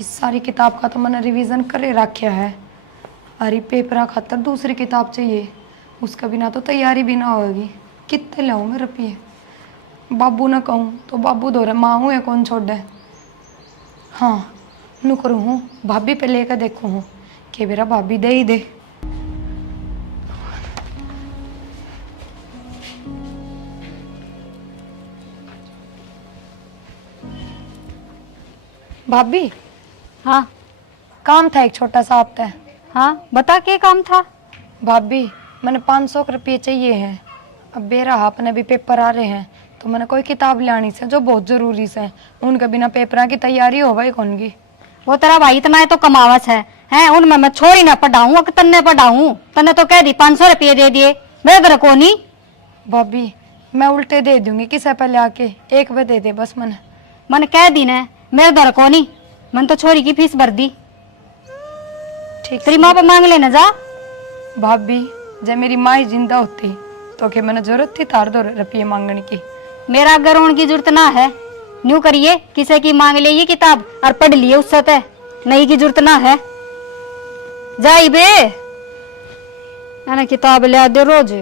इस सारी किताब का तो मैंने रिवीजन करे रखा है। अरे पेपर खातर दूसरी किताब चाहिए, उसका बिना तो तैयारी भी ना होगी। कितने लाऊं मैं रुपये? बाबू ने कहूँ तो बाबू दो माँ हूँ या कौन छोड़े। हाँ नू करूँ हूँ भाभी पे लेकर देखूँ हूँ कि मेरा भाभी दे ही दे। भाभी हाँ काम था एक छोटा सा आपसे। हाँ बता क्या काम था। भाभी मैंने 500 रुपये चाहिए हैं। अब बेरा अपने भी पेपर आ रहे हैं तो मैंने कोई किताब लानी से जो बहुत जरूरी से, उनके बिना पेपरा की तैयारी हो भाई कौन की। वो तेरा भाई इतना है तो कमावस है उनमें मैं छोड़ी ना पढ़ाऊँ कि तन्ने पढ़ाऊँ। तन्ने तो कह दी 500 रुपये दे दिए मेरे घर को नहीं। भाभी मैं उल्टे दे दूंगी किसे पहले आके 1 बजे दे दे बस। मन कह दी ने मेरे घर को नहीं। मन तो छोरी की फीस भर दी। ठीक तेरी माँ पे मांग लेना जा। भाभी जब मेरी माँ ही जिंदा होती तो क्या मैंने जरूरत थी तार 2 रुपये मांगने की। मेरा घर होने की जरूरत ना है। न्यू करिए किसी की मांग ले ये किताब और पढ़ लिए उससे तय नहीं की जरूरत ना है। जाई बे मैंने किताब ले दे रोज।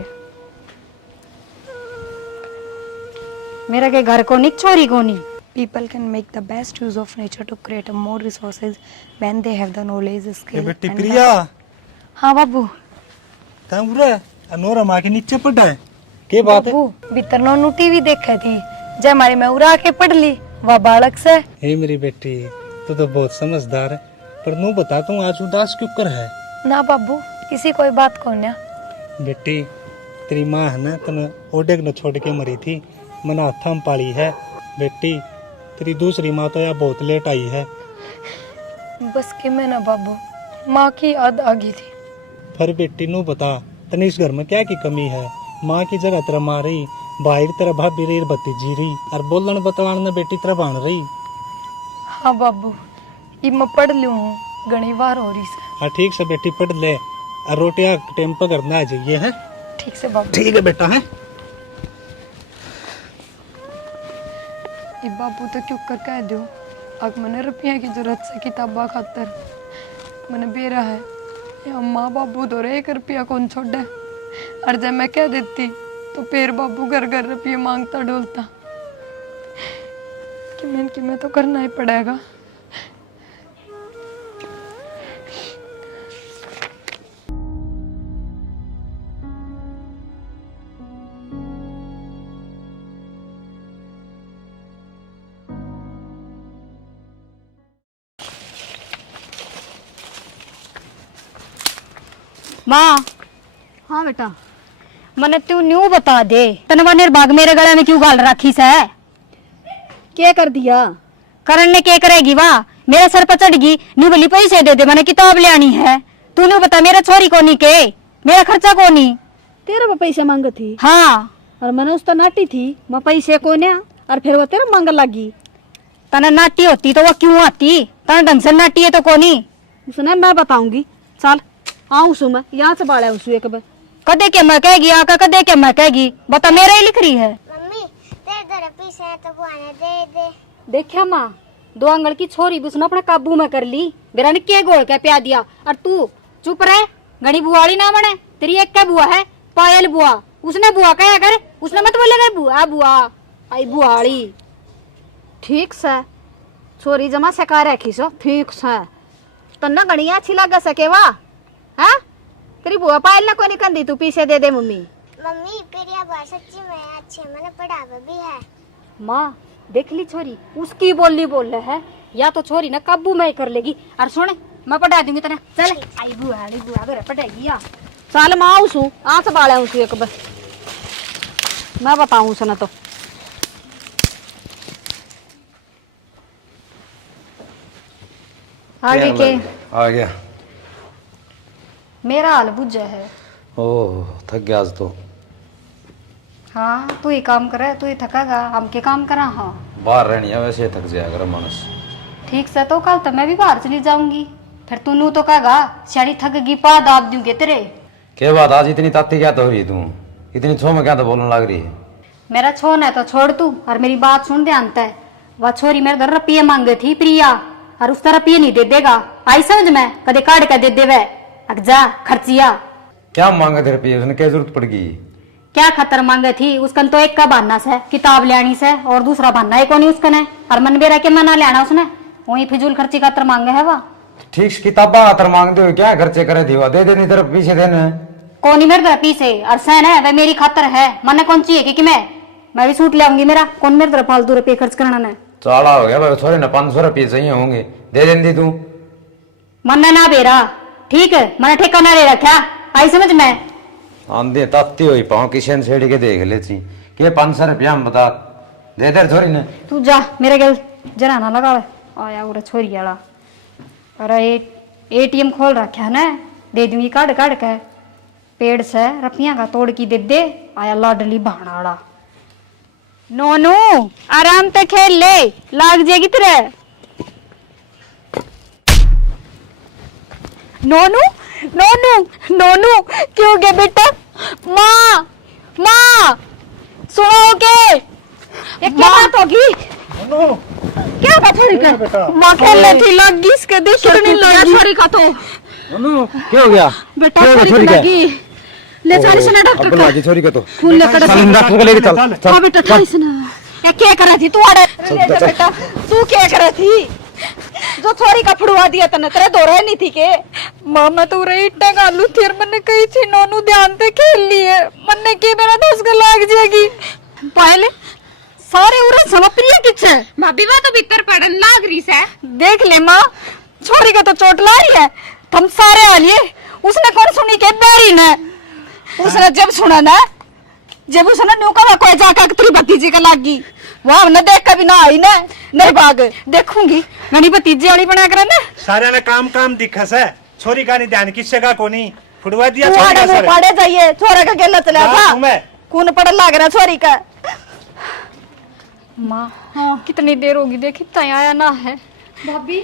मेरा के घर को नहीं छोरी को नहीं। People can make the best use of nature to create more resources when they have the knowledge, skill बेटी and प्रिया हाँ बाबू। तमरे अनोरा माँ के नीचे पड़ा है। क्या बात है? बाबू भीतर नो टीवी देखे थी जय हमारी मैं उड़ा के पढ़ ली वह बालक से। हे मेरी बेटी तू तो बहुत समझदार है, पर नू बताता हूँ आज उदास क्यों कर है? ना बाबू किसी कोई बात को ना। बेटी तेरी माँ है ना तने ओडेग न छोड़ के मरी थी, मना हाथा में पाली है। बेटी तेरी दूसरी माँ तो यहाँ बहुत लेट आई है। बस कि मैं ना बाबू माँ की याद आ गई थी। पर बेटी नू बता तने इस घर में क्या की कमी है? माँ की जगह तेरा माँ रही, बाहर तेरा भाभी रही, भतीजी रही, और बोलन बतवान ने बेटी तेरा बन रही। हाँ बाबू ये मैं पढ़ लूँ हूँ घनी बार हो रही से। हाँ ठीक से बेटी पढ़ ले और रोटियां टाइम पर करना आ जाइए है। ठीक से बाबू। ठीक है बेटा है। ये बाबू तो क्यों कर कह दो अब मैंने रुपया की जरूरत से किताबा खातर मैंने बेरा है या माँ बाबू तो 1 रुपया कौन छोड़े। और जब मैं कह देती तो फिर बाबू घर घर रुपये मांगता डोलता कि मैं तो करना ही पड़ेगा। माँ हाँ बेटा मने तू न्यू बता दे तनवा निर्भाग मेरे गले में क्यों गाल रखी से? क्या कर दिया? करण ने क्या करेगी वाह मेरे सर पर चढ़ गई। न्यू बोली पैसे दे दे मैंने किताब ले आनी है। तू न्यू बता मेरा छोरी को नहीं के मेरा खर्चा को नहीं। तेरा वो पैसे मांग थी। हाँ और मैंने उसका नाटी थी मैं पैसे को ना और फिर वो तेरा मांग लगी। तना नाटी होती तो वो क्यों आती? तना ढंग से नाटी है तो कोनी। उसने मैं बताऊंगी चल आऊं सु मैं यहाँ से बाड़ा उसु एक बार कदे के मैं कहेगी आका कदे के मैं कहेगी बता मेरा ही लिख रही है। मम्मी तेरे घर पैसे हैं तो बुआ ने दे दे। देखा माँ 2 आंगल की छोरी भी उसने अपने काबू में कर ली। मेरा ने के गोल के प्या दिया और तू चुप रहे। घनी बुआड़ी ना बने तेरी एक क्या बुआ है पायल बुआ। उसने बुआ कहा कर उसने मत बोलेगा बुआ बुआ आई बुआड़ी। ठीक से छोरी जमा सका रखी सो ठीक से तन्ना गणिया अच्छी लग सके वाह हाँ तेरी बुआ पायल ना कोई निकल दी तू पीछे दे दे मम्मी। मम्मी प्रिया बुआ सच्ची में अच्छे मैंने पढ़ावा भी है। माँ देख ली छोरी उसकी बोली बोल रहा है या तो छोरी ना काबू में ही कर लेगी। और सुन मैं पढ़ा दूंगी तेने चल आई बुआड़ी बुआ घर पढ़ाएगी या चल मैं आऊं सु आ से बाड़ा उसु एक बार मैं बताऊं सुना तो आगे के आ गया। मेरा हाल बुझा है। ओह थक गया आज तो। हाँ तू ही काम करे तू ही थकागा हम के काम करा। हाँ बाहर रहनी है वैसे थक जाएगा अगर मानस। ठीक से तो कल तो मैं भी बाहर चली जाऊंगी फिर तू नू तो कहेगा शाड़ी थक गई पा दाब दूंगे तेरे। क्या बात आज इतनी ताती क्या तो हुई तू? इतनी छो में क्या तो बोलने लग रही है? मेरा छोन है तो छोड़ तू और मेरी बात सुन ध्यान है। वह छोरी मेरे घर रुपये मांगे थी प्रिया और उस तरफ ये नहीं दे देगा। आई समझ में, कदे काट के दे देवे। अग जा खर्चिया। क्या मांगे थे रुपये, उसने क्या जरूरत पड़ गई? क्या खतर मांगे थी उसका तो एक का बहाना से किताब लेनी से, और दूसरा बहाना है नहीं उसका ने। और मन बेरा के मना लेना उसने, वही फिजूल खर्ची खातर मांगे है वह। ठीक से किताबा खातर मांगते हो, क्या खर्चे करे थी? दे देनी तरफ पीछे देने। कौन ही मेरे तरफ पीछे, और सहन है वह मेरी खातर है। मने कौन चाहिए कि मैं भी सूट ले आऊंगी। मेरा कौन मेरे तरफ फालतू रुपये खर्च करना ने। चाला हो गया भाई, छोरे ना 500 रुपये चाहिए होंगे, दे देंदी तू। मन्ने ना बेरा, ठीक है मैंने ठेका ले रखा। आई समझ में। आंधी ताती हुई पाँव किशन छेड़ के देख लेती कि 500 रुपया हम बता दे दे छोरी ने। तू जा मेरे गल जरा ना लगावे। आया उरा छोरी वाला। अरे एटीएम खोल रखा है ना, दे दूंगी काट काट के पेड़ से रपिया का तोड़ की दे दे। आया लाडली भाणाड़ा। नोनू आराम से खेल ले, लाग जाएगी तेरे। नोनू नोनू नोनू क्यों गए बेटा? माँ माँ सुनो के ये क्या बात होगी? क्या बात हो रही है? माँ खेलने थी लगी इसके देख छोड़ने लगी छोरी का तो। क्या हो गया बेटा छोरी लगी। ले चल इसे डॉक्टर अब लगी छोरी का तो खून लेकर चल डॉक्टर को लेके चल। हाँ बेटा चल इसे ना। ये क्या कर रही थी तू? अरे बेटा तू क्या कर रही थी? जो छोरी का फुड़वा दिया तने तेरे दो रहे नहीं थी के? माँ मैं तो रही इट्टा गालू थी और मैंने कही थी नोनू ध्यान से खेल लिए। मैंने की मेरा दोस्त को लाग जाएगी। पहले सारे उरे समप्रिय किच है भाभी वह तो भीतर पड़न लाग रही से। देख ले माँ, छोरी का तो चोट ला रही है। तुम सारे आ लिए, उसने कौन सुनी के बैरी ने? उसने जब सुना ना, जब उसने न्यूका कोई जाकर तेरी भतीजी का लागी, वह हमने देख कभी ना आई ना। नहीं भाग देखूंगी गणी भतीजी वाली बना कर ना। सारे ने काम काम दिखस है, छोरी का नहीं ध्यान किससे का कोनी फुड़वा दिया तू छोरी आड़े का में सर। पाड़े जाइए, छोरा का गेला चला हाँ, था। तुम्हें। कौन पड़ लाग रहा छोरी का? माँ हाँ कितनी देर होगी देखी तय आया ना है। भाभी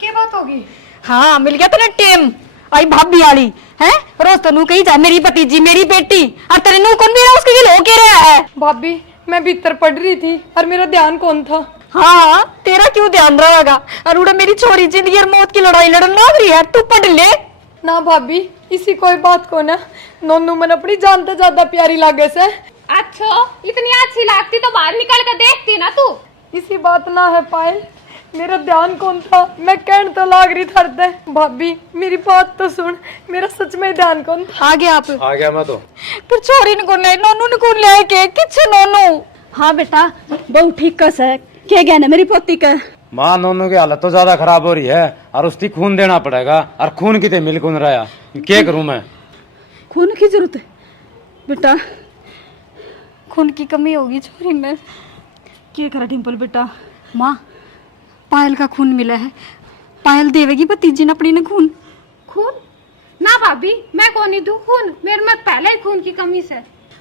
क्या बात होगी? हाँ मिल गया तेरा टेम। आई भाभी वाली है रोज तो नू कही जा मेरी भतीजी मेरी बेटी, और तेरे नू कौन मेरा उसके लिए हो के रहा है? भाभी मैं भीतर पढ़ रही थी और मेरा ध्यान कौन था? हाँ तेरा क्यों ध्यान रहेगा? और उड़ा मेरी छोरी जिंदगी और मौत की लड़ाई लड़न लग रही है, तू पढ़ ले ना भाभी इसी कोई बात को ना। नोनू मन अपनी जान तो ज्यादा प्यारी लागे से। अच्छा इतनी अच्छी लगती तो बाहर निकल कर देखती ना तू। इसी बात ना है पायल, मेरा ध्यान कौन था? मैं कहन तो लाग रही थर दे। भाभी मेरी बात तो सुन, मेरा सच में ध्यान कौन था? आगे आप आ गया मैं तो। फिर छोरी ने कौन ले नोनू ने कौन ले के किछ नोनू? हाँ बेटा बहु ठीक कस है, क्या गया मेरी पोती का? माँ नोनू की हालत तो ज्यादा खराब हो रही है और उसकी खून देना पड़ेगा, और खून कितने मिल कौन रहा है, क्या करूं मैं? खून की जरूरत है बेटा, खून की कमी होगी छोरी में। क्या करा डिम्पल बेटा? माँ पायल का खून मिला है, पायल देवेगी भतीजी ने अपनी ने खून। खून ना भाभी मैं कौन ही दूं खून, मेरे में पहले ही खून की कमी से।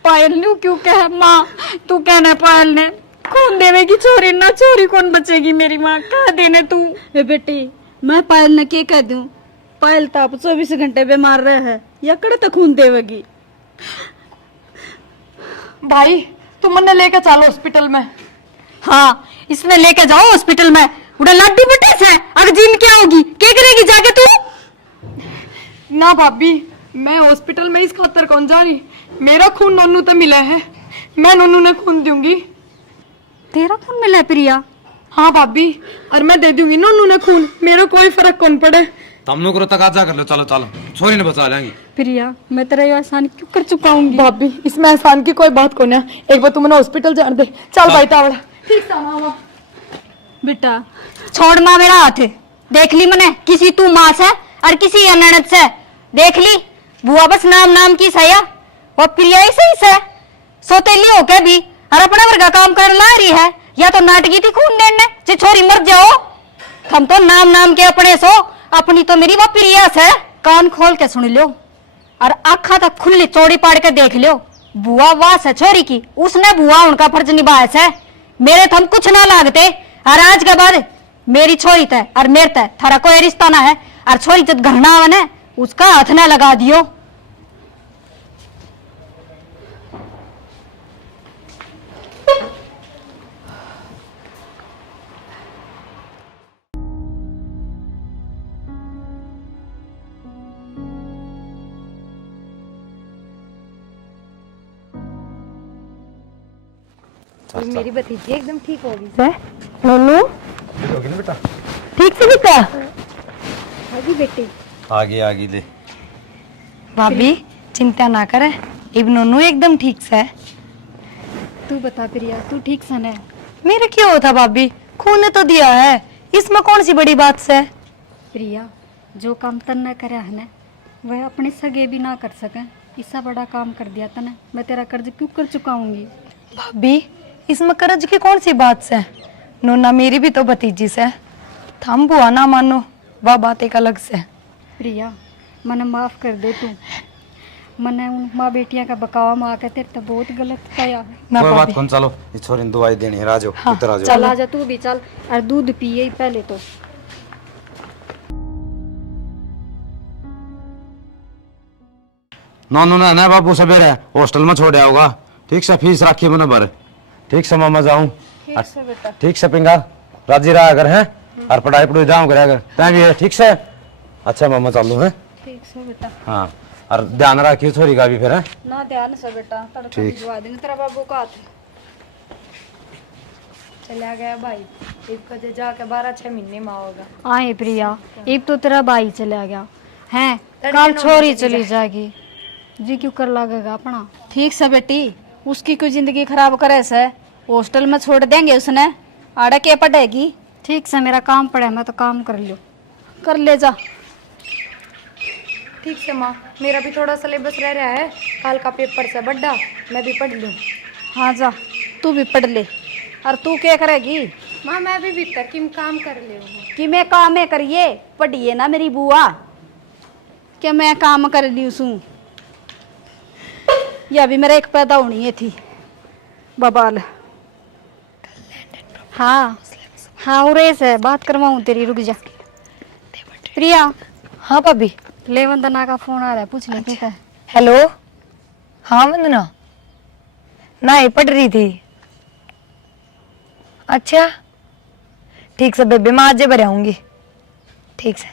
पायल ने क्यों कहे? माँ तू कहना पायल ने खून देवेगी छोरी ना, छोरी कौन बचेगी मेरी माँ? कह देने तू। वे बेटी मैं पायल ने क्या कह दूं? पायल तो आप 24 घंटे बीमार रहे है, यकड़ तो खून देवेगी। भाई तुम मन्ने लेकर चलो हॉस्पिटल में। हाँ इसमें लेके जाओ हॉस्पिटल में। उड़ा लड्डू बटे से अगर जिम क्या होगी, क्या करेगी जाके तू? ना भाभी मैं हॉस्पिटल में इस खातर कौन जा रही, मेरा खून नोनू तो मिला है, मैं नोनू ने खून दूंगी। तेरा खून मिला है प्रिया? हाँ भाभी, और मैं दे दूंगी नोनू ने खून, मेरा कोई फर्क कौन पड़े। तुम लोग को तकाजा कर लो, चलो चलो छोरी ने बचा लेंगे। प्रिया मैं तेरा ये एहसान क्यों कर चुका हूँ? भाभी इसमें एहसान की कोई बात को ना, एक बार तुमने हॉस्पिटल जान दे। चल भाई तावड़ा। ठीक था मामा। बेटा छोड़ माँ मेरा हाथ, देख ली मैंने किसी तू माँ से और किसी अनड़त से। देख ली बुआ बस नाम नाम की सया, वो प्रिया ही सही से सोतेली होके भी और अपना वर्गा काम कर ला रही है, या तो नाटकी थी खून देने जे छोरी मर जाओ। हम तो नाम नाम के अपने सो, अपनी तो मेरी वो प्रिया से। कान खोल के सुन लो और आखा तक खुली चौड़ी पाड़ के देख लो। बुआ वास है छोरी की, उसने बुआ उनका फर्ज निभाया से, मेरे थम कुछ ना लागते। और आज के बाद मेरी छोरी तय और मेरे तय थारा कोई रिश्ता ना है, और छोरी जब घरना बने उसका हाथ ना लगा दियो। और मेरी भतीजी एकदम ठीक होगी। नन्नू होगी ना बेटा? ठीक से बेटा। अभी बेटी आगे ले। भाभी चिंता ना करे, अब नन्नू एकदम ठीक से है। तू बता प्रिया, तू ठीक सन है? मेरे क्यों होता भाभी, खून ने तो दिया है, इसमें कौन सी बड़ी बात से। प्रिया, जो काम तन्ने करे है ना, वह अपने सगे भी ना कर सके। इससे बड़ा काम कर दिया तने, मैं तेरा कर्ज क्यों कर चुकाऊंगी? भाभी इसमें कर्ज की कौन सी बात से, नोना मेरी भी तो भतीजी से। थम बुआ ना मानो, वह बात एक अलग से। प्रिया, मने माफ कर दे तू। मने उन माँ बेटियां का बकावा माँ के तेरे तो बहुत गलत किया है। ना कोई बात भाभी कौन, चलो इस छोरी ने दवाई देनी है। राजो इधर आ जाओ। चल आजा तू भी चल, और दूध पिए ही पहले तो। नॉनू ना बाबू सवेरे हॉस्टल में छोड़ होगा। ठीक से फीस रखिए मैंने भर। ठीक से मामा जाऊं। ठीक से पिंगा राजी रहा अगर है, और पढ़ाई पढ़ाई जाऊं करे अगर तय भी है। ठीक से अच्छा मामा चालू है। ठीक से बेटा। हाँ, और ध्यान रखिए छोरी का भी फिर है। ना ध्यान से बेटा, तड़का ठीक। भिजवा देंगे तेरा बाबू का हाथ। चला गया भाई, एक कजे जाके 12-6 महीने में आओगा। आए प्रिया, एक तो तेरा भाई चला गया है, कल छोरी चली जाएगी, जी क्यों कर लगेगा अपना? ठीक से बेटी, उसकी कोई जिंदगी खराब करे से हॉस्टल में छोड़ देंगे उसने, आड़े के पड़ेगी। ठीक से मेरा काम पड़ा है, मैं तो काम कर लियो। कर ले जा। ठीक से माँ, मेरा भी थोड़ा सिलेबस रह रहा है, कल का पेपर से बड्डा, मैं भी पढ़ लूँ। हाँ जा, तू भी पढ़ ले। और तू क्या करेगी? माँ मैं भी भीतर किम काम कर ले कि मैं काम है करिए, पढ़िए ना मेरी बुआ, क्या मैं काम कर ली उसू। यह भी मेरा एक पैदा होनी है थी बबाल। हाँ हाँ, उरे से बात करवाऊँ तेरी, रुक जा। प्रिया, हाँ भाभी। ले वंदना का फोन आ रहा है, पूछ ले क्या है। हेलो, हाँ वंदना, ना ये पढ़ रही थी। अच्छा ठीक से बेबे, मैं आज भर आऊंगी। ठीक से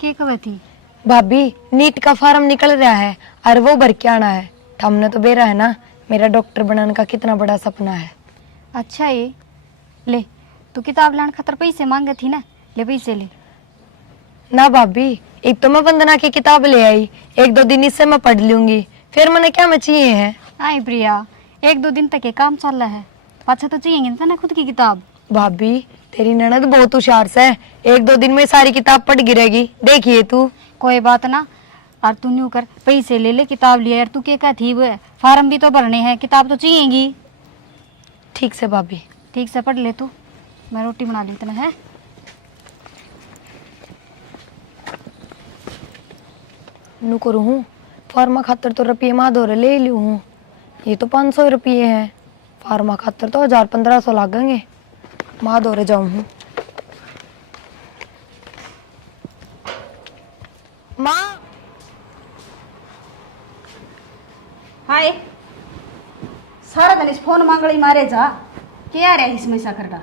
क्या कहे थी? भाभी नीट का फार्म निकल रहा है और वो भर के आना है। हमने तो बेरा है ना, मेरा डॉक्टर बनाने का कितना बड़ा सपना है। अच्छा ये ले, तू किताब लाने खातर पैसे मांगे थी ना, ले पैसे ले। ना भाभी, एक तो मैं वंदना की किताब ले आई, 1-2 दिन इससे मैं पढ़ लूंगी, फिर मैंने क्या मैं चाहिए है। आई प्रिया, 1-2 दिन तक ये काम चल रहा है, पाछा तो चाहिए ना खुद की किताब। भाभी तेरी ननद बहुत होशियार से, 1-2 दिन में सारी किताब पढ़ गिरेगी, देखिए तू। कोई बात ना, और तू न्यू कर, पैसे ले ले, किताब लिया यार। तू क्या थी वो, फार्म भी तो भरने हैं, किताब तो चाहिएगी। ठीक से भाभी। ठीक से पढ़ ले तू, मैं रोटी बना ली इतना है। नु करू हूँ फार्मा खातर तो रुपये माँ दौरे ले लू हूँ, ये तो 500 रुपये हैं, फार्मा खातर तो 1000-1500 लागेंगे। माँ दौरे जाऊँ हूँ। माँ हाय, सारा दिन इस फोन मांगड़ी मारे जा, क्या रहे इसमें सा करगा?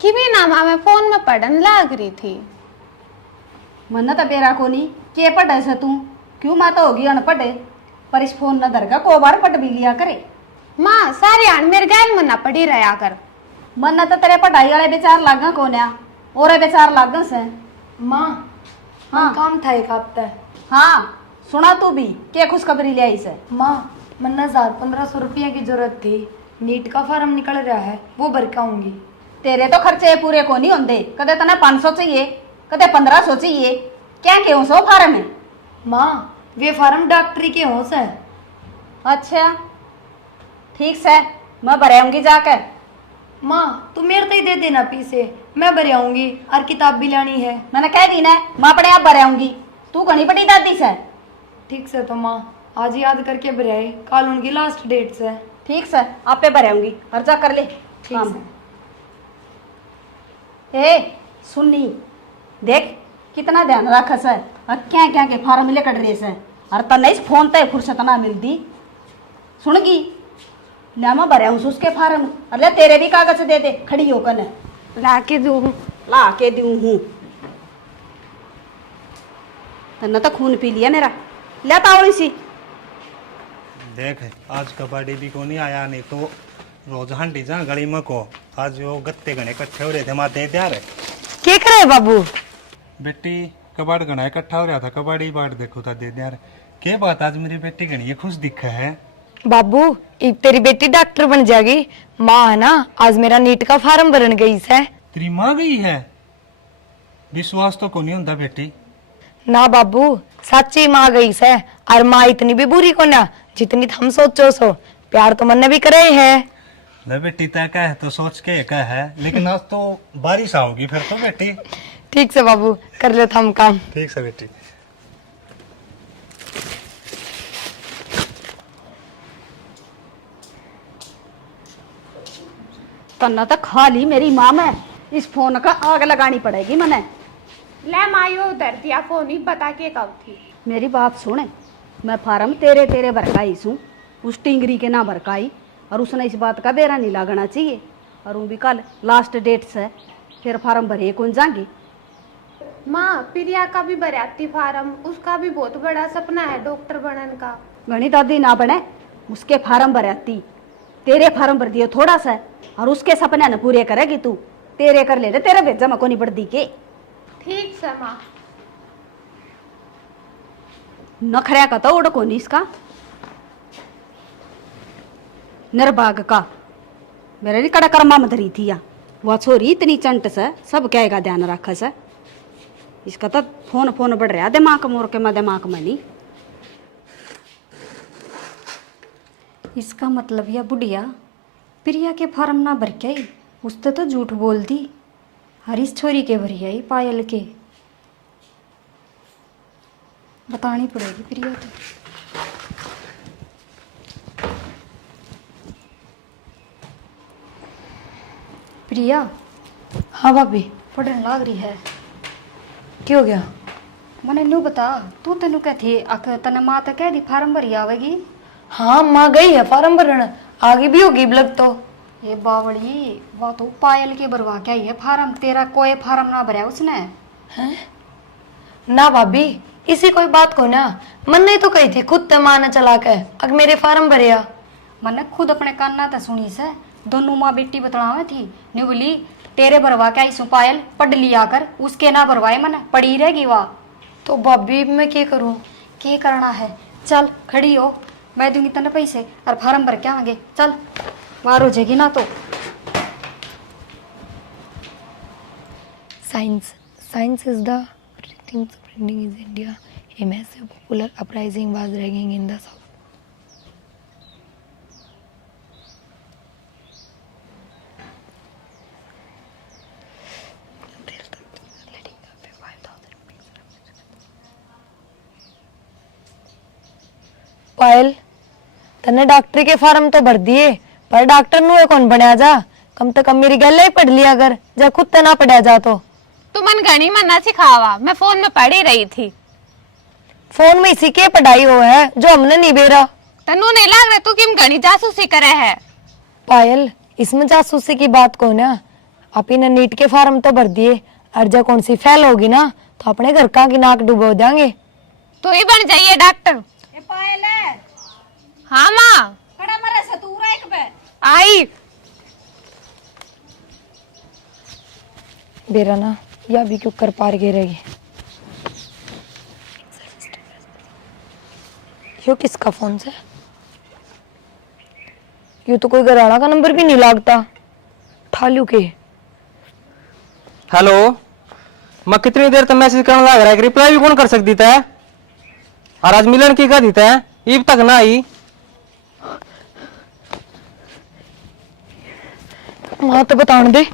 कि भी ना माँ, मैं फोन में पढ़न लाग रही थी। मन तो बेरा को नहीं, के पढ़े से तू? क्यों माँ तो होगी अनपढ़े, पर इस फोन न धरगा को बार पढ़ भी लिया करे। माँ सारे आन मेरे गैल मना पड़ी रहा कर। मन तो तेरे पढ़ाई वाले बेचार लागा कोन्या, और बेचार लागा से। माँ हाँ काम था एक हफ्ता। हाँ, सुना तू भी, क्या खुशखबरी ले आई से? माँ मन 1000-1500 रुपये की जरूरत थी, नीट का फार्म निकल रहा है, वो भर के आऊंगी। तेरे तो खर्चे पूरे को नहीं होंगे, कदे तने 500 चाहिए, कदे 1500 चाहिए, क्या क्यों सो फार्म है? माँ वे फार्म डॉक्टरी के हों से। अच्छा ठीक से, मैं भरे आऊंगी जाकर। माँ तू मेरे तो ही दे देना पैसे, मैं भर आऊंगी, और किताब भी लानी है। मैंने कह दी ना, मैं अपने आप भरे आऊंगी, तू घनी बड़ी दादी से। ठीक से तो माँ आज याद करके भर आए, कल उनकी लास्ट डेट से। ठीक से, आप पे भरे आऊंगी, और जा कर ले ठीक काम। से। ए सुननी, देख कितना ध्यान रखा से, और क्या क्या के फार्म लेकर रहे से, और तने इस फोन तय फुर्सत ना मिलती। सुनगी, ले मैं भरे हूँ उसके फार्म, अरे तेरे भी कागज दे दे, खड़ी होकर ने ला के दूँ। ला के दूँ हूँ। तन्ना तो खून पी लिया मेरा, ले तावड़ी सी। देख आज कबाड़ी भी को नहीं आया, नहीं तो रोज हांडी जा गली में को आज वो गत्ते गणे इकट्ठे हो रहे थे माते तैयार है क्या करे बाबू? बेटी कबाड़ गणा इकट्ठा हो रहा था कबाड़ी बाट देखो था दे यार क्या बात आज मेरी बेटी गणी ये खुश दिखा है बाबू एक तेरी बेटी डॉक्टर बन जाएगी। माँ है ना, आज मेरा नीट का फार्म भरन गई से। तेरी माँ गई है? विश्वास तो को नहीं होता बेटी। ना बाबू सच्ची माँ गई से, और माँ इतनी भी बुरी को ना जितनी हम सोचो सो। प्यार तो मन भी करे है। ले बेटी तय का है तो सोच के का है, लेकिन आज तो बारिश आओगी फिर तो बेटी। ठीक से बाबू कर लेता हम काम। ठीक से बेटी। तन्ना तो खाली मेरी माँ में इस फोन का आग लगानी पड़ेगी मने। ले मायो उधर दिया फोन ही बता के कब थी। मेरी बात सुने, मैं फार्म तेरे तेरे भरकाई सू, उस टिंगरी के ना भरकाई, और उसने इस बात का बेरा नहीं लागना चाहिए। और वो भी कल लास्ट डेट से फिर फार्म भरे कौन जाएंगे। माँ प्रिया का भी भराती फार्म, उसका भी बहुत बड़ा सपना है डॉक्टर बनने का। घनी दादी ना बने, उसके फार्म भराती, तेरे फार्म भर दिए थोड़ा सा, और उसके सपने न पूरे करेगी तू। तेरे कर ले तेरे भेजा में को नहीं पड़ दी के। ठीक से माँ। नखरा का तो उड़ को नहीं इसका, निर्भाग का। मेरे भी कड़ा कर्मा में धरी थी या वह छोरी इतनी चंट से सब कहेगा ध्यान रखा से। इसका तो फोन फोन बढ़ रहा दिमाग मोर के मैं दिमाग में नहीं। इसका मतलब यह बुढ़िया प्रिया के फार्म ना भर के आई, उसने तो झूठ बोल दी। हरीश छोरी के भरी आई पायल के। बतानी पड़ेगी प्रिया तो। प्रिया हाँ भाभी। पढ़ने लाग रही है। क्या हो गया? मैंने न्यू बता, तू तेनू क्या थी अक तने माँ तो कह दी फार्म भरी आवेगी। हाँ माँ गई है फार्म भरन, आगे भी होगी लग तो। ये बावड़ी वो तो पायल के भरवा के आई है फार्म, तेरा कोई फार्म ना भरा उसने। हैं? ना भाभी इसी कोई बात को ना, मन नहीं तो कही थी खुद ते माँ ने चला के अग मेरे फार्म भरिया। मैंने खुद अपने कान्ना तो सुनी से, दोनों माँ बेटी बतलावे थी। न्यू बोली तेरे भरवा के आई सु पायल, पढ़ लिया कर, उसके ना भरवाए मन पड़ी रहेगी वाह। तो भाभी मैं क्या करूँ? क्या करना है, चल खड़ी हो, मैं दूंगी तने पैसे और फार्म भर के आएंगे। चल बाहर हो जाएगी ना तो। Science is the thing spreading in India. A massive popular uprising was raging in the south. पायल तने डॉक्टरी के फार्म तो भर दिए, पर डॉक्टर नु कौन बनया जा? कम से कम मेरी गल ही पढ़ लिया अगर जब खुद ते ना पढ़या जा तो। तू मन घनी मना सिखावा, मैं फोन में पढ़ी रही थी। फोन में इसी के पढ़ाई हो है जो हमने नहीं बेरा। तन्नू नहीं लग रहा तू किम घनी जासूसी करे है। पायल इसमें जासूसी की बात को ना, आप ने नीट के फार्म तो भर दिए, और जब कौन सी फेल होगी ना तो अपने घर का की नाक डुबो देंगे। तो ही बन जाइए डॉक्टर। पायल है। हाँ माँ कड़ा मरे से तू एक पे आई। बेरा ना या भी क्यों कर पार गे रहेगी। यो किसका फोन से? यो तो कोई घराना का नंबर भी नहीं लगता। ठालू के। हेलो, मैं कितनी देर तक मैसेज करने लग रहा है, रिप्लाई भी कौन कर सकती था? और आज मिलन की का देता है, ईब तक ना आई। माँ तो बताने दे।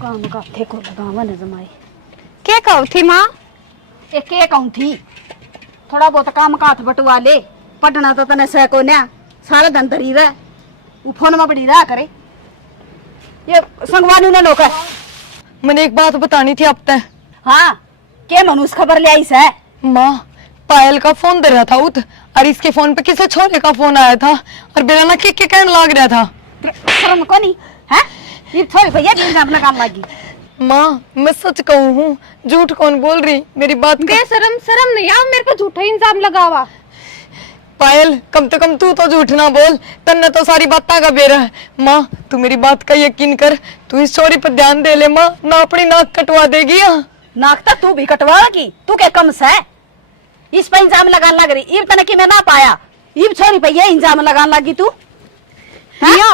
काम का थे को लगावा न जमाई। क्या कहू थी माँ? एक के कहूं थी, थोड़ा बहुत काम का हाथ बटवा ले। पढ़ना तो तने से को ना, सारा दिन तरी रह, वो फोन में पड़ी रहा करे। ये संगवानी ने नौकर। मैंने एक बात बतानी थी अब तक। हाँ, के मनुष्य खबर ले आई से? माँ पायल का फोन दे रहा था उत, और इसके फोन पे किसी छोरे का फोन आया था, और बेरा ना के कहने लग रहा था। शर्म को नहीं है? ये थोड़ी भैया दिन अपना काम लगी। माँ मैं सच कहूँ हूँ, झूठ कौन बोल रही? मेरी बात शर्म नहीं आओ, मेरे को झूठा इंजाम लगावा। पायल कम से कम तू तो झूठ ना बोल, तन्ने तो सारी बातें का बेरा है। माँ तू मेरी बात का यकीन कर, तू इस छोरी पर ध्यान दे ले माँ, ना अपनी नाक कटवा देगी। नाक तो तू भी कटवाएगी, तू क्या कम से इस पर इंजाम लगाने लग रही। इब तने कि मैं ना पाया, इब छोरी पे ये इंजाम लगाने लगी तू। प्रिया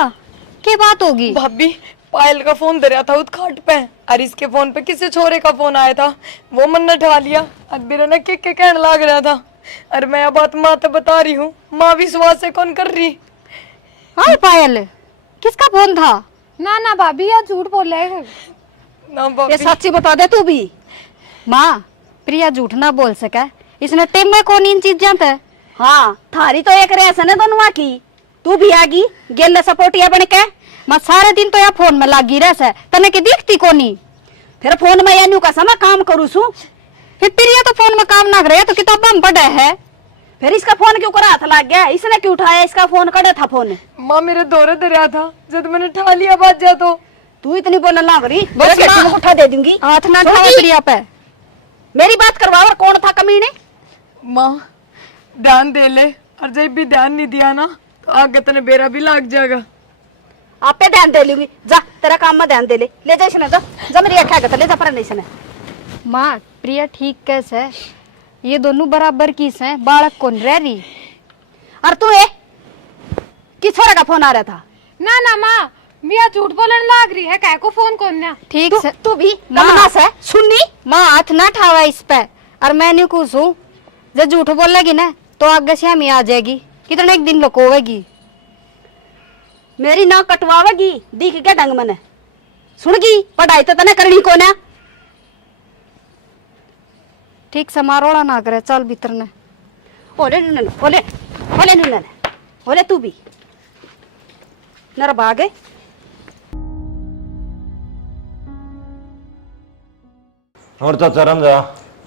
क्या बात होगी? भाभी पायल का फोन दे रहा था उस खाट पे, और इसके फोन पे किसी छोरे का फोन आया था, वो मन ने उठा लिया। अब मेरा ना के कहने लग रहा था, और मैं अब बात माँ तो बता रही हूँ, माँ विश्वास से कौन कर रही। हाँ पायल, किसका फोन था? ना ना भाभी यार झूठ बोल रहे हैं। ना ये भाभी सच्ची बता दे तू भी। माँ प्रिया झूठ ना बोल सके, इसने टेम में कौन इन चीज जानता है? हाँ थारी तो एक रेस है ना दोनों की, तू भी आगी गेल सपोर्टिया बन के। मैं सारे दिन तो या फोन में लागी रह से, तने की दिखती कोनी। फिर फोन में यानी का समय काम करू सू, फिर प्रिया तो फोन में काम ना करे तो किताब में पढ़े है। फिर इसका फोन क्यों करा हाथ लग गया, इसने क्यों उठाया इसका फोन, कड़े था फोन। माँ मेरे दौरे दरिया था, जब मैंने उठा लिया बात जा तो। तू इतनी बोलने लग रही, बस बस माँ। उठा दे दूंगी। हाथ ना सुन उठाओ की? प्रिया पे। मेरी बात करवा, और कौन था कमीने। माँ ध्यान दे ले, और जब भी ध्यान नहीं दिया ना तो आगे तने बेरा भी लग जाएगा। आपे ध्यान दे लूंगी, जा तेरा काम में ध्यान दे ले। ले जा इसने, जा मेरी अखा ले जा पर नहीं। माँ प्रिया ठीक कैसे है, ये दोनों बराबर किस हैं, बालक कौन रह रही। और तू ए किस छोरा का फोन आ रहा था। ना ना माँ मिया झूठ बोलने लग रही है, कह को फोन कौन ना। ठीक तू, से तू भी माँ। कमनास है सुननी। माँ हाथ ना ठावा इस पे, और मैं नहीं कुछ हूँ, जब झूठ बोलेगी ना तो आगे से हम आ जाएगी, कितने एक दिन लुकोवेगी। मेरी नाक कटवावेगी, दिख क्या ढंग मने सुनगी, पढ़ाई तो तने करनी को ना। ठीक से मारोड़ा ना करे, चल भीतर ने। ओले नुनन, ओले ओले नुनन, ओले तू भी नर भागे। और चाचा रमजा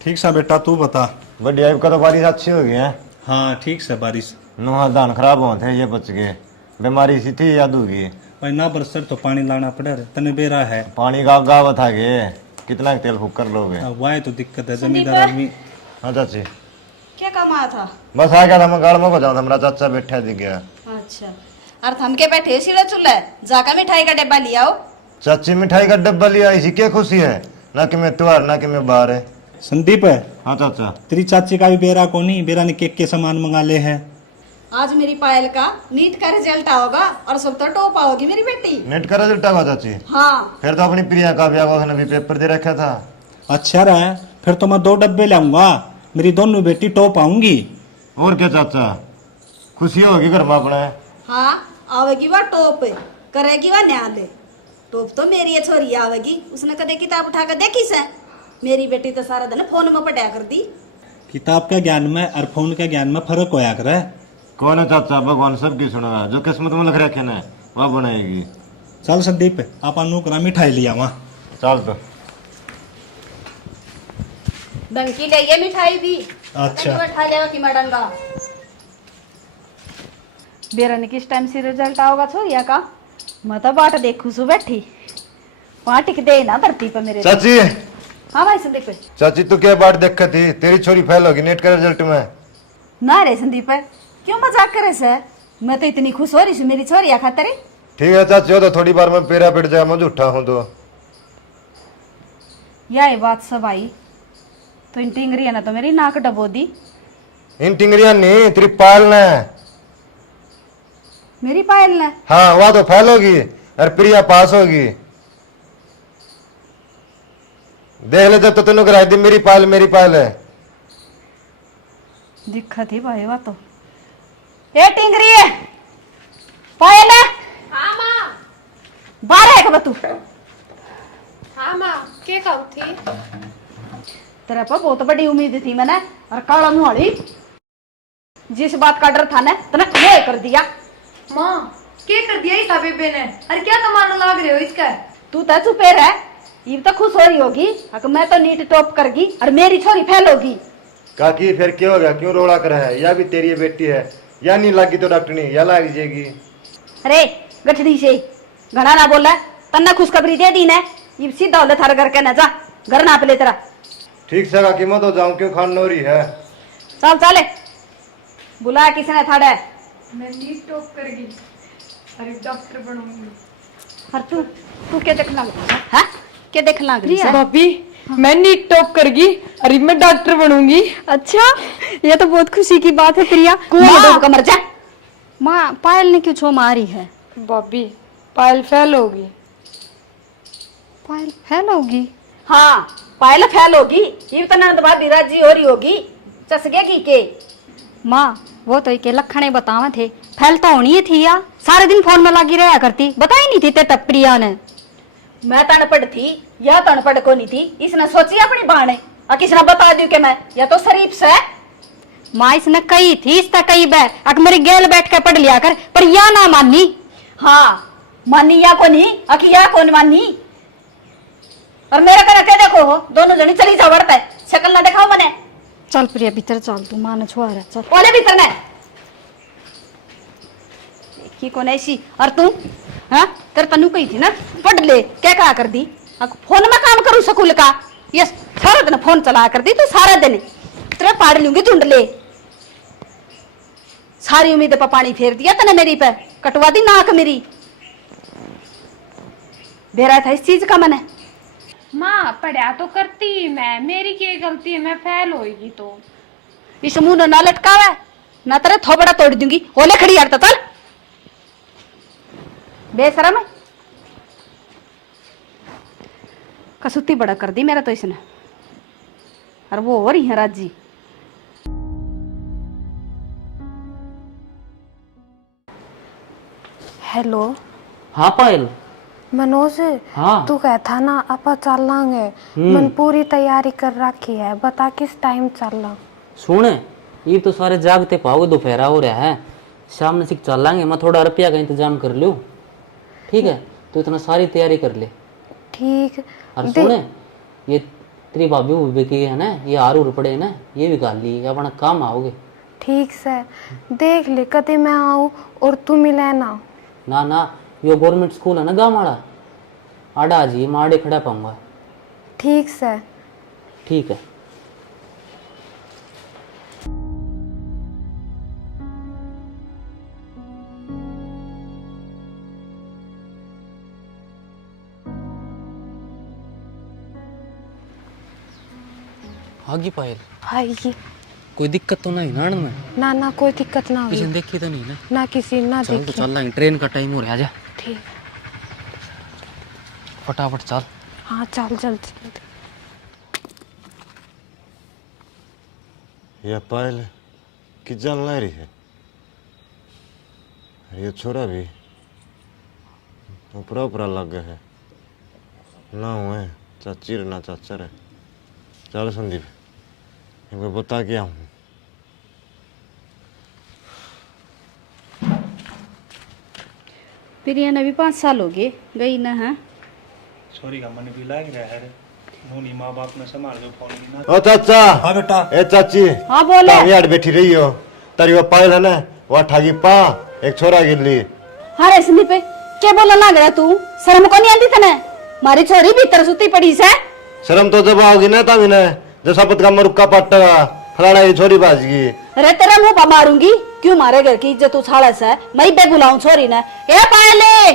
ठीक सा बेटा, तू बता। बढ़िया, इब का तो बारिश अच्छी हो गई है। हाँ ठीक से बारिश। नुहा धान खराब हुआ थे, ये बच गए। बीमारी सी थी याद होगी। भाई ना बरसर तो पानी लाना पड़े रे, तने बेरा है। पानी का गावत आ गए, कितना तेल फूक कर लोगे। अब वाह तो दिक्कत है, जमींदार आदमी। हाँ चाची क्या काम आया था। बस आ गया था, मैं गाड़ में बजाऊं था, मेरा चाचा बैठा दिख गया। अच्छा और थम के बैठे सीढ़े चूल्हे, जाकर मिठाई का डिब्बा लिया आओ। चाची मिठाई का डब्बा लिया, इसी क्या खुशी है, ना कि मैं त्योहार ना कि मैं बाहर है। संदीप है, हाँ चाचा तेरी चाची का भी बेरा को नहीं, बेरा ने केक के सामान मंगा ले है। आज मेरी पायल का नीट का रिजल्ट आओगा और सब तो टॉप आओगी मेरी बेटी। नेट का रिजल्ट आवा चाची। हाँ फिर तो अपनी प्रिया का ब्याह उसने भी पेपर दे रखा था। अच्छा रहा, फिर तो मैं 2 डब्बे लाऊंगा, मेरी दोनों बेटी टॉप आऊंगी। और क्या चाचा, खुशी होगी घर में अपने। हाँ आवेगी वह टॉप, करेगी वह न्याल। टॉप तो मेरी है छोरी आवेगी, उसने कदे किताब उठा कर देखी से। मेरी बेटी तो सारा दिन फोन में पढ़ाया कर दी। किताब के ज्ञान में और फोन के ज्ञान में फर्क होया करे। कौन है चाचा, भगवान सबकी सुनेगा, जो किस्मत में लिख रखे ना वह बनाएगी। चल संदीप, आप अनुकरा मिठाई लिया वहाँ। चल तो डंकी ले ये मिठाई भी। अच्छा बैठा लेगा कि मैं डंगा। बेरा ने किस टाइम से रिजल्ट आओगा छोरिया का, मैं तो बाट देखू सु बैठी वहां टिक दे ना धरती पे मेरे। चाची। हाँ भाई संदीप। चाची तू क्या बात देखा थी, तेरी छोरी फेल होगी नेट का रिजल्ट में। ना रे संदीप क्यों मजाक करे से, मैं तो इतनी खुश हो रही हूँ मेरी छोरिया खातिर। ठीक है चाची, हो तो थोड़ी बार में पेरा पिट जाए, मैं झूठा हूँ तो। यह बात सब आई तो इन टिंगरिया ने तो मेरी नाक डबो दी। इन टिंगरिया नहीं, तेरी पायल ने। मेरी पायल ने। हाँ वह तो फेल होगी और प्रिया पास होगी। देख ले जब तो तेनों कराई दी, मेरी पायल है। दिक्कत ही भाई वह तो। ए टिंगरी है पायल है। हाँ माँ। बारह है कब तू। हाँ माँ क्या कहूँ थी। तेरे पर बहुत बड़ी उम्मीद थी मैंने, और काला मुहाड़ी जिस बात का डर था ना तूने ये कर दिया। माँ क्या कर दिया इस बेबे ने, अरे क्या तमाना लाग रहे हो इसका। तू तो चुपे रह, ये तो खुश हो रही होगी मैं तो नीट टॉप करगी और मेरी छोरी फेल होगी। काकी फिर क्या हो गया, क्यों रोड़ा कर है, या भी तेरी बेटी है, या नहीं लगी तो डॉक्टरनी या लग जाएगी। अरे गठड़ी से घना ना बोला, तन्ना खुशखबरी दे दी ने, ये सीधा होले थारे घर के ना जा, घर ना पे तेरा। ठीक से काकी मैं तो जाऊं, क्यों खान नोरी है। चल चले बुला किसने थाड़े? मैं नीट टॉप कर गई, अरे डॉक्टर बनूंगी। और तू तू क्या देखना है? क्या देखना भाभी मैं नीट टॉप कर गई, अरे मैं डॉक्टर बनूंगी। अच्छा, ये तो बहुत खुशी की बात है प्रिया। का मर जा। माँ पायल ने क्यों छो मारी है? भाभी पायल फेल होगी। पायल फेल होगी? हाँ पायल फेल होगी। ये तो नंद भाभी राजी हो रही होगी चसगेगी के। माँ वो तो के लखने बतावे थे, फेल तो होनी ही थी या सारे दिन फोन में लगी रहा करती, बताई नहीं थी ते प्रिया ने। मैं तो अनपढ़ थी, यह तो अनपढ़ को नहीं थी। इसने सोची अपनी बहाने और किसने बता दी कि मैं या तो शरीफ से। माँ इसने कही थी, इसने कही बे अक मेरी गेल बैठ के पढ़ लिया कर, पर या ना मानी। हाँ मानी या को नहीं, अकी या कौन मानी। और मेरा करा क्या देखो हो, दोनों जनी चली जाओ बढ़ता है, शक्ल ना दिखाओ मने। चल प्रिया भीतर चल, तू माँ ने छुआ रहा चल। बोले भीतर ने की कौन ऐसी। और तू हाँ तेरे तनु कही थी ना पढ़ ले, क्या कहा कर दी। फोन में काम करूँ स्कूल का, ये सारा दिन फोन चला कर दी तू सारा दिन। तेरे पाड़ लूंगी ढूंढ ले। सारी उम्मीद पर पानी फेर दिया तने मेरी पे, कटवा दी नाक मेरी। बेरा था इस चीज का मैंने। माँ पढ़ा तो करती मैं, मेरी क्या गलती है, मैं फेल होएगी तो। इस मुंह ना लटकावे ना तेरे थोबड़ा तोड़ दूंगी। ओले खड़ी यार चल बेशरम है। कसुती बड़ा कर दी मेरा तो इसने। और वो हो रही है राजी। हेलो हाँ पायल। मनोज, हाँ तू कहता ना आपा चल लांगे, मन पूरी तैयारी कर रखी है, बता किस टाइम चलना। सुन, ये तो सारे जागते पाओगे, दोपहरा हो रहा है, शाम में सीख चल लांगे। मैं थोड़ा रुपया का इंतजाम कर लूँ, ठीक है? तो इतना सारी तैयारी कर ले। ठीक। और सुन, ये तेरी भाभी भूबी की है ना, ये आरू पड़े ना, ये भी गाल ली, अपना काम आओगे। ठीक से देख ले कदे मैं आऊँ और तू मिले ना। ना ना, यो गवर्नमेंट स्कूल है ना गाँव वाला, आड़ा जी मैं आड़े खड़ा पाऊंगा। ठीक से। ठीक है। आगे पायल आएगी। कोई दिक्कत तो नहीं ना में? ना ना कोई दिक्कत ना किसी हुई, ने देखी तो नहीं ना? ना किसी ना चल तो देखी। चल लाएंगे, ट्रेन का टाइम हो रहा है, आजा ठीक। फटाफट चल। हाँ चल जल्दी। यह पायल कि जल नहीं रही है। ये छोरा भी ऊपरा ऊपरा लग गया है ना, हुए चाची रे ना चाचा रे। चल संदीप इनको बता के आऊँ। प्रिया ने भी 5 साल हो गए गई ना है। छोरी का मन भी लग रहा है, नूनी माँ बाप ने संभाल जो फोन भी ना। ओ चाचा। हाँ बेटा। ए चाची। हाँ बोले। यार बैठी रही हो, तारी वो पायल है ना, वो ठागी पा एक छोरा गिर ली। हाँ रे संदीप क्या बोला लग रहा तू, शर्म को नहीं आती तने? मारी छोरी भीतर सुती पड़ी से। शर्म तो जब आओगी ना तभी ना, जब शपथ का मरुक्का पट्टा फलाना ये छोरी बाज गई। अरे तेरा मुंह पर मारूंगी। क्यों मारे घर की इज्जत उछाड़ा से? मैं बे बुलाऊं छोरी ने। ए पायले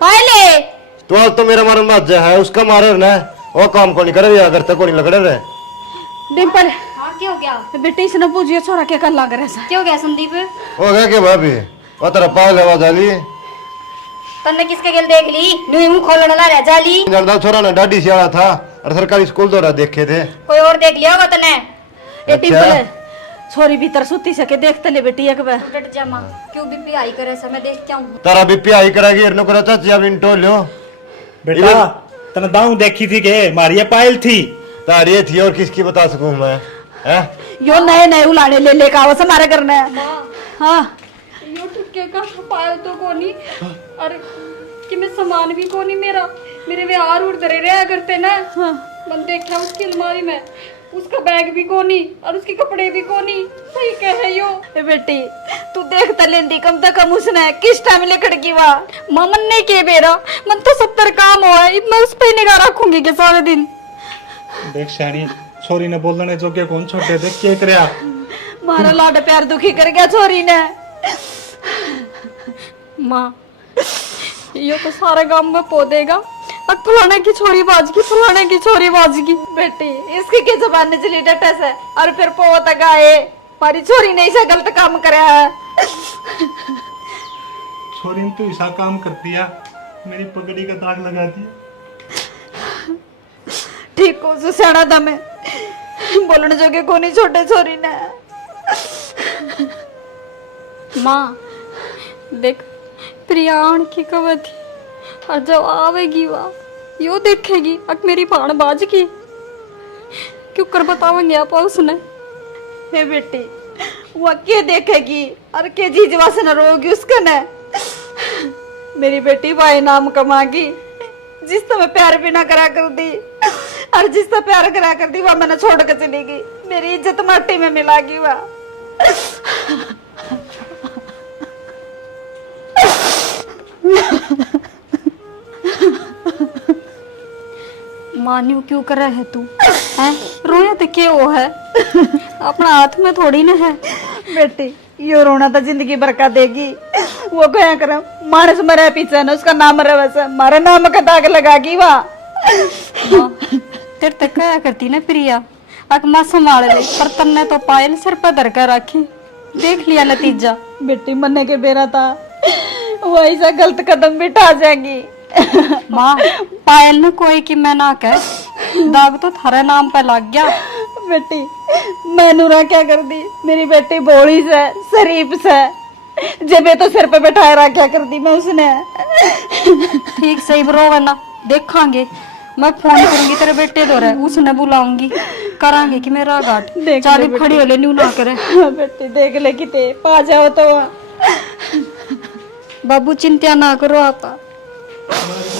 पायले तो आज तो मेरा मारन बाज है, उसका मारे ना वो काम को नहीं करे, अगर तक को नहीं लग रहे। डिम्पल हाँ क्या हो गया? बेटी इसने पूछिए छोरा क्या कर लग रहा है। क्या हो गया संदीप? हो गया क्या भाभी? वो तेरा पायल है जाली। तन्ने किसके गेल देख ली? नुई मुंह खोलने ला रहा जाली। जानता छोरा ना डाडी सियाड़ा था और सरकारी स्कूल दौरा देखे थे। कोई और देख लिया होगा तन्ने। ए डिम्पल छोरी भीतर सुती सके देखते ले बेटी एक बार। डट जा माँ, क्यों बीपी हाई करे समय देख क्या हूँ। तारा बीपी हाई करेगी इरनो करा चाची अब इंटो लो। बेटा तने दाऊ देखी थी के मारी ये पायल थी। तारी थी और किसकी बता सकूं मैं? हैं? यो नए नए उलाने ले लेकर आओ से मारे करना है। हाँ यो टुक्के का पायल तो कोनी, और कि मैं सामान भी कोनी मेरा, मेरे वे आर उड़ धरे रहा करते ना। हाँ। मन देखा उसकी अलमारी में, उसका बैग भी कोनी और उसके कपड़े भी कोनी। सही कहे यो। ए बेटी तू देखता लेंदी कम तक कम उसने किस टाइम ले खड़की वा मन नहीं के बेरा, मन तो 70 काम हुआ है, मैं उस पे निगाह रखूंगी के सारे दिन। देख शानी छोरी ने बोलने जो के कौन छोटे देख के करया। मारा लाड प्यार दुखी कर गया छोरी ने। माँ यो तो सारे गांव में पो देगा, अब फलाने की छोरी बाजगी, फलाने की छोरी बाजगी। बेटी इसकी के जबान चली डटे से और फिर पोत गाए मारी छोरी ने ऐसा गलत काम करे है। छोरी ने तो ऐसा काम कर दिया, मेरी पगड़ी का दाग लगा दिया। ठीक हो सुसेना दमे बोलने जोगे को नहीं छोटे छोरी ने। माँ देख प्रियाण की कवे थी, और जब आवेगी वह यो देखेगी अब मेरी भाण बाज की, क्यों कर बतावेंगे आप उसने। हे बेटी वो के देखेगी और के जीजवा से न रोगी उसका न। मेरी बेटी भाई नाम कमागी, जिस तरह प्यार भी ना करा कर दी और जिस तरह प्यार करा कर दी वह मैंने छोड़ कर चली गई, मेरी इज्जत माटी में मिलागी वह। मान्यू क्यों कर रहा है तू हैं? रोया तो क्या वो है, अपना हाथ में थोड़ी ना है। बेटी यो रोना तो जिंदगी भर का देगी, वो क्या करे मानस मरे पीछे न उसका नाम रहे वैसे मारे नाम का दाग लगागी वह। तेरे तक क्या करती ना प्रिया, अक माँ संभाल ले, पर तन्ने तो पायल सिर पर धर कर रखी, देख लिया नतीजा। बेटी मरने के बेरा था वो ऐसा गलत कदम भी उठा जाएगी। माँ पायल ने कोई की मैं ना कह, दाग तो थारे नाम पे लग गया। बेटी मैनूरा क्या कर दी, मेरी बेटी भोली से शरीफ से जब तो सिर पे बैठाए रहा क्या कर दी मैं उसने। ठीक सही बरो वरना देखांगे, मैं फोन करूंगी तेरे बेटे दो रहे, उसने बुलाऊंगी, करांगे कि मेरा घाट चाली खड़ी हो ले न्यू ना करे। बेटी देख ले किते पा जाओ तो। बाबू चिंता ना करो आपा। हमारी